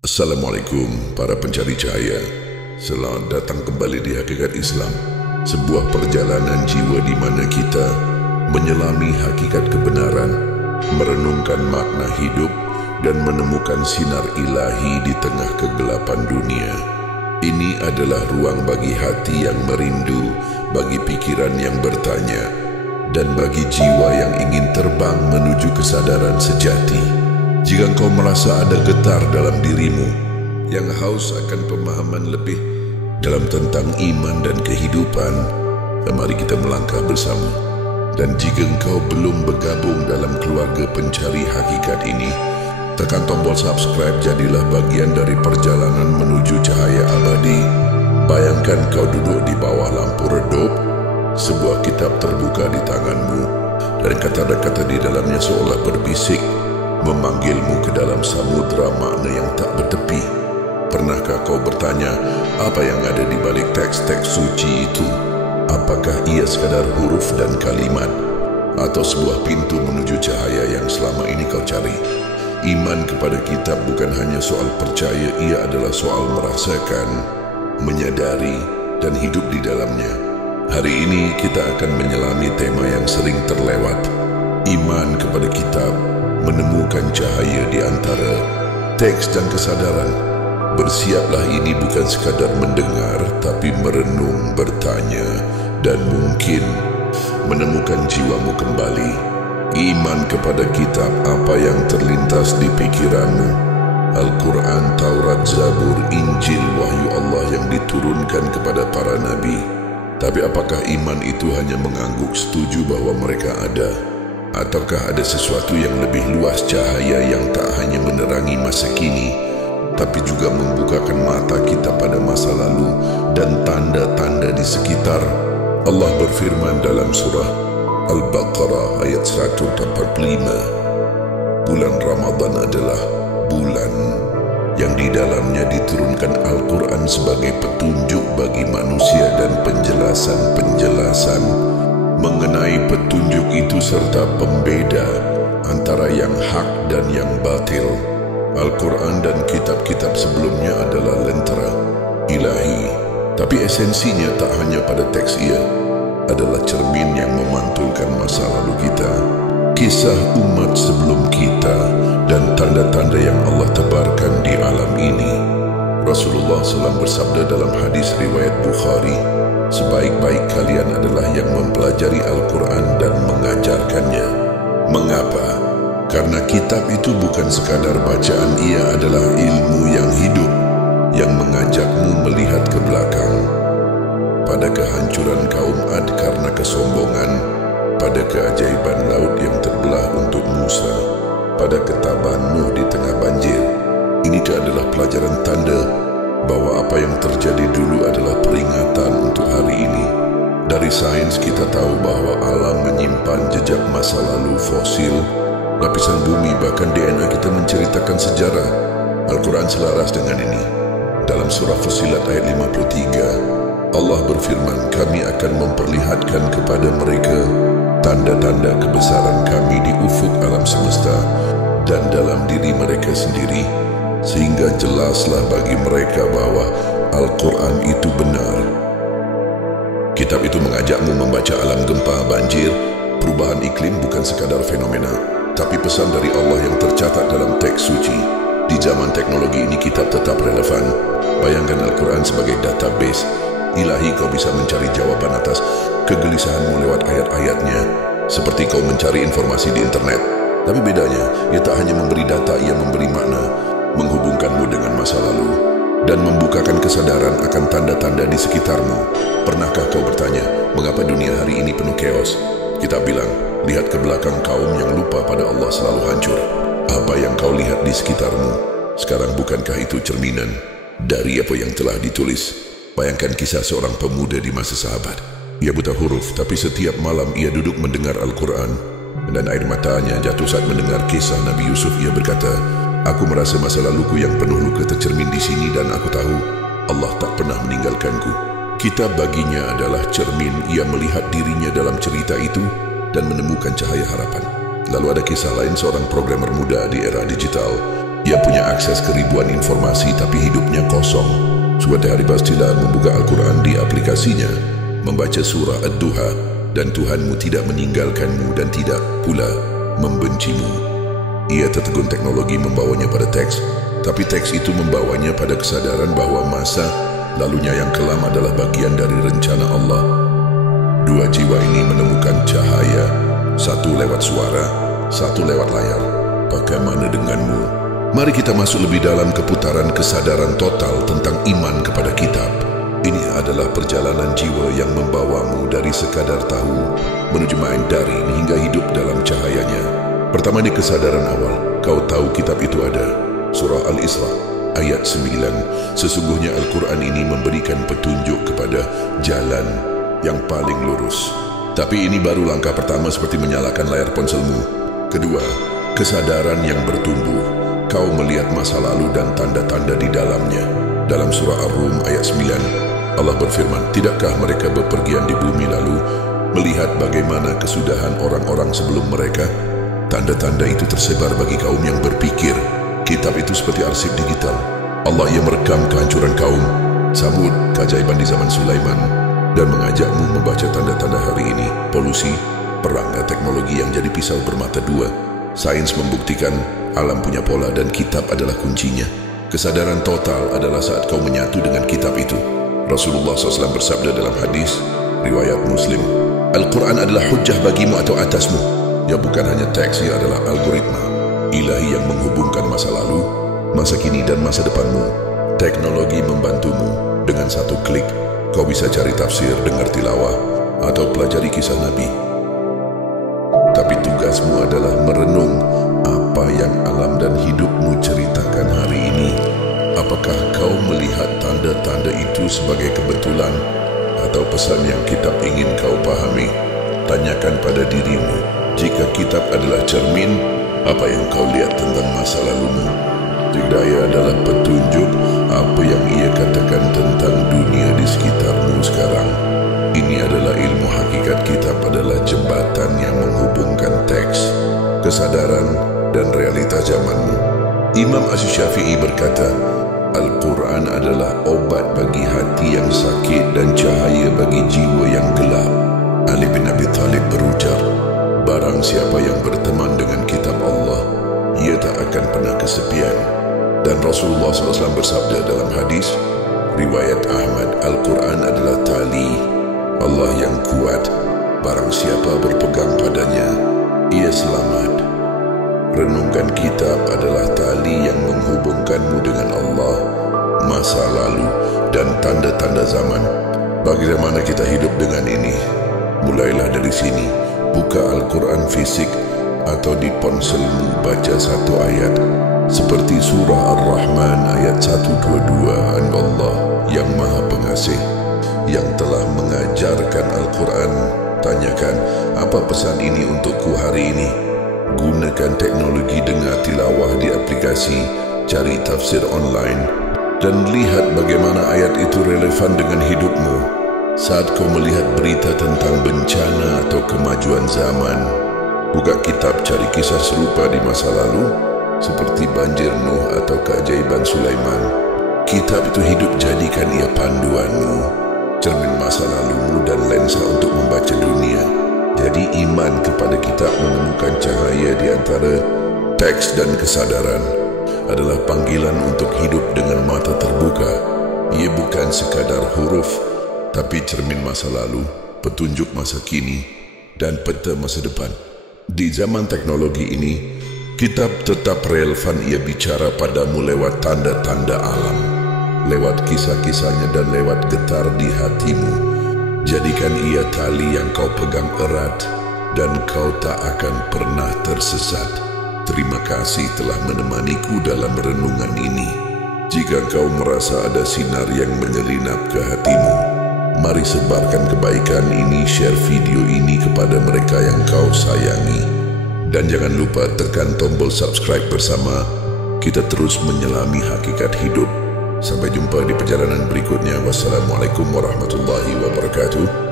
Assalamualaikum para pencari cahaya. Selamat datang kembali di Hakikat Islam, sebuah perjalanan jiwa di mana kita menyelami hakikat kebenaran, merenungkan makna hidup dan menemukan sinar ilahi di tengah kegelapan dunia. Ini adalah ruang bagi hati yang merindu, bagi pikiran yang bertanya, dan bagi jiwa yang ingin terbang menuju kesadaran sejati. Jika engkau merasa ada getar dalam dirimu yang haus akan pemahaman lebih dalam tentang iman dan kehidupan, mari kita melangkah bersama. Dan jika engkau belum bergabung dalam keluarga pencari hakikat ini, tekan tombol subscribe, jadilah bagian dari perjalanan menuju cahaya abadi. Bayangkan kau duduk di bawah lampu redup, sebuah kitab terbuka di tanganmu, dan kata-kata di dalamnya seolah berbisik, memanggilmu ke dalam samudera makna yang tak bertepi. Pernahkah kau bertanya, apa yang ada di balik teks-teks suci itu? Apakah ia sekadar huruf dan kalimat, atau sebuah pintu menuju cahaya yang selama ini kau cari? Iman kepada kitab bukan hanya soal percaya, ia adalah soal merasakan, menyadari, dan hidup di dalamnya. Hari ini kita akan menyelami tema yang sering terlewat, iman kepada kitab, menemukan cahaya di antara teks dan kesadaran. Bersiaplah, ini bukan sekadar mendengar, tapi merenung, bertanya, dan mungkin menemukan jiwamu kembali. Iman kepada kitab, apa yang terlintas di pikiranmu? Al-Quran, Taurat, Zabur, Injil, wahyu Allah yang diturunkan kepada para nabi. Tapi apakah iman itu hanya mengangguk setuju bahwa mereka ada? Ataukah ada sesuatu yang lebih luas, cahaya yang tak hanya menerangi masa kini, tapi juga membukakan mata kita pada masa lalu dan tanda-tanda di sekitar? Allah berfirman dalam surah Al-Baqarah ayat 145, bulan Ramadan adalah bulan yang di dalamnya diturunkan Al-Quran sebagai petunjuk bagi manusia dan penjelasan-penjelasan mengenai petunjuk itu serta pembeda antara yang hak dan yang batil. Al-Quran dan kitab-kitab sebelumnya adalah lentera ilahi, tapi esensinya tak hanya pada teks, ia adalah cermin yang memantulkan masa lalu kita, kisah umat sebelum kita, dan tanda-tanda yang Allah tebarkan di alam ini. Rasulullah SAW bersabda dalam hadis riwayat Bukhari, sebaik-baik kalian adalah yang mempelajari Al-Quran dan mengajarkannya. Mengapa? Karena kitab itu bukan sekadar bacaan, ia adalah ilmu yang hidup, yang mengajakmu melihat ke belakang, pada kehancuran kaum Ad karena kesombongan, pada keajaiban laut yang terbelah untuk Musa, pada ketabahan Nuh di tengah banjir. Ini adalah pelajaran tanda bahwa apa yang terjadi dulu adalah peringatan untuk hari ini. Dari sains kita tahu bahwa alam menyimpan jejak masa lalu fosil, lapisan bumi, bahkan DNA kita menceritakan sejarah. Al-Quran selaras dengan ini. Dalam surah Fussilat ayat 53, Allah berfirman, kami akan memperlihatkan kepada mereka tanda-tanda kebesaran kami di ufuk alam semesta dan dalam diri mereka sendiri, sehingga jelaslah bagi mereka bahwa Al-Quran itu benar. Kitab itu mengajakmu membaca alam gempa, banjir, perubahan iklim bukan sekadar fenomena, tapi pesan dari Allah yang tercatat dalam teks suci. Di zaman teknologi ini kitab tetap relevan. Bayangkan Al-Quran sebagai database ilahi, kau bisa mencari jawaban atas kegelisahanmu lewat ayat-ayatnya, seperti kau mencari informasi di internet. Tapi bedanya, ia tak hanya memberi data, ia memberi makna, menghubungkanmu dengan masa lalu, dan membukakan kesadaran akan tanda-tanda di sekitarmu. Pernahkah kau bertanya, mengapa dunia hari ini penuh chaos? Kita bilang, lihat ke belakang, kaum yang lupa pada Allah selalu hancur. Apa yang kau lihat di sekitarmu sekarang, bukankah itu cerminan dari apa yang telah ditulis? Bayangkan kisah seorang pemuda di masa sahabat. Ia buta huruf, tapi setiap malam ia duduk mendengar Al-Quran, dan air matanya jatuh saat mendengar kisah Nabi Yusuf. Ia berkata, aku merasa masa laluku yang penuh luka tercermin di sini, dan aku tahu Allah tak pernah meninggalkanku. Kitab baginya adalah cermin. Ia melihat dirinya dalam cerita itu dan menemukan cahaya harapan. Lalu ada kisah lain seorang programmer muda di era digital. Ia punya akses ke ribuan informasi tapi hidupnya kosong. Suatu hari pastilah membuka Al-Quran di aplikasinya, membaca surah Ad-Duha, dan Tuhanmu tidak meninggalkanmu dan tidak pula membencimu. Ia tertegun teknologi membawanya pada teks, tapi teks itu membawanya pada kesadaran bahwa masa lalunya yang kelam adalah bagian dari rencana Allah. Dua jiwa ini menemukan cahaya, satu lewat suara, satu lewat layar. Bagaimana denganmu? Mari kita masuk lebih dalam ke putaran kesadaran total tentang iman kepada kitab. Ini adalah perjalanan jiwa yang membawamu dari sekadar tahu menuju main daring hingga hidup dalam cahayanya. Pertama di kesadaran awal, kau tahu kitab itu ada. Surah Al-Isra ayat 9. Sesungguhnya Al-Quran ini memberikan petunjuk kepada jalan yang paling lurus. Tapi ini baru langkah pertama seperti menyalakan layar ponselmu. Kedua, kesadaran yang bertumbuh. Kau melihat masa lalu dan tanda-tanda di dalamnya. Dalam surah Ar-Rum ayat 9, Allah berfirman, tidakkah mereka bepergian di bumi lalu melihat bagaimana kesudahan orang-orang sebelum mereka? Tanda-tanda itu tersebar bagi kaum yang berpikir. Kitab itu seperti arsip digital. Allah ia merekam kehancuran kaum Samud, keajaiban di zaman Sulaiman, dan mengajakmu membaca tanda-tanda hari ini. Polusi, perang, dan teknologi yang jadi pisau bermata dua. Sains membuktikan alam punya pola dan kitab adalah kuncinya. Kesadaran total adalah saat kau menyatu dengan kitab itu. Rasulullah SAW bersabda dalam hadis riwayat Muslim, Al-Quran adalah hujjah bagimu atau atasmu. Ya bukan hanya teks, ia adalah algoritma ilahi yang menghubungkan masa lalu, masa kini dan masa depanmu. Teknologi membantumu. Dengan satu klik, kau bisa cari tafsir, dengar tilawah, atau pelajari kisah Nabi. Tapi tugasmu adalah merenung apa yang alam dan hidupmu ceritakan hari ini. Apakah kau melihat tanda-tanda itu sebagai kebetulan atau pesan yang kitab ingin kau pahami? Tanyakan pada dirimu. Jika kitab adalah cermin, apa yang kau lihat tentang masa lalumu? Jika ia adalah petunjuk, apa yang ia katakan tentang dunia di sekitarmu sekarang? Ini adalah ilmu hakikat. Kitab adalah jembatan yang menghubungkan teks, kesadaran, dan realita zamanmu. Imam Asy-Syafi'i berkata, Al-Quran adalah obat bagi hati yang sakit dan cahaya bagi jiwa yang gelap. Ali bin Abi Thalib berujar, barang siapa yang berteman dengan kitab Allah, ia tak akan pernah kesepian. Dan Rasulullah SAW bersabda dalam hadis riwayat Ahmad, Al-Quran adalah tali Allah yang kuat. Barang siapa berpegang padanya, ia selamat. Renungkan kitab adalah tali yang menghubungkanmu dengan Allah, masa lalu, dan tanda-tanda zaman. Bagaimana kita hidup dengan ini? Mulailah dari sini. Buka Al-Quran fisik atau di ponselmu, baca satu ayat seperti surah Ar-Rahman ayat 122. Allah yang Maha Pengasih yang telah mengajarkan Al-Quran. Tanyakan, apa pesan ini untukku hari ini? Gunakan teknologi, dengar tilawah di aplikasi, cari tafsir online, dan lihat bagaimana ayat itu relevan dengan hidupmu. Saat kau melihat berita tentang bencana atau kemajuan zaman, buka kitab, cari kisah serupa di masa lalu, seperti banjir Nuh atau keajaiban Sulaiman. Kitab itu hidup, jadikan ia panduanmu, cermin masa lalumu dan lensa untuk membaca dunia. Jadi iman kepada kitab menemukan cahaya di antara teks dan kesadaran adalah panggilan untuk hidup dengan mata terbuka. Ia bukan sekadar huruf, tapi cermin masa lalu, petunjuk masa kini, dan peta masa depan. Di zaman teknologi ini, kitab tetap relevan. Ia bicara padamu lewat tanda-tanda alam, lewat kisah-kisahnya, dan lewat getar di hatimu. Jadikan ia tali yang kau pegang erat, dan kau tak akan pernah tersesat. Terima kasih telah menemaniku dalam renungan ini. Jika kau merasa ada sinar yang menyelinap ke hatimu, mari sebarkan kebaikan ini, share video ini kepada mereka yang kau sayangi. Dan jangan lupa tekan tombol subscribe bersama kita terus menyelami hakikat hidup. Sampai jumpa di perjalanan berikutnya. Wassalamualaikum warahmatullahi wabarakatuh.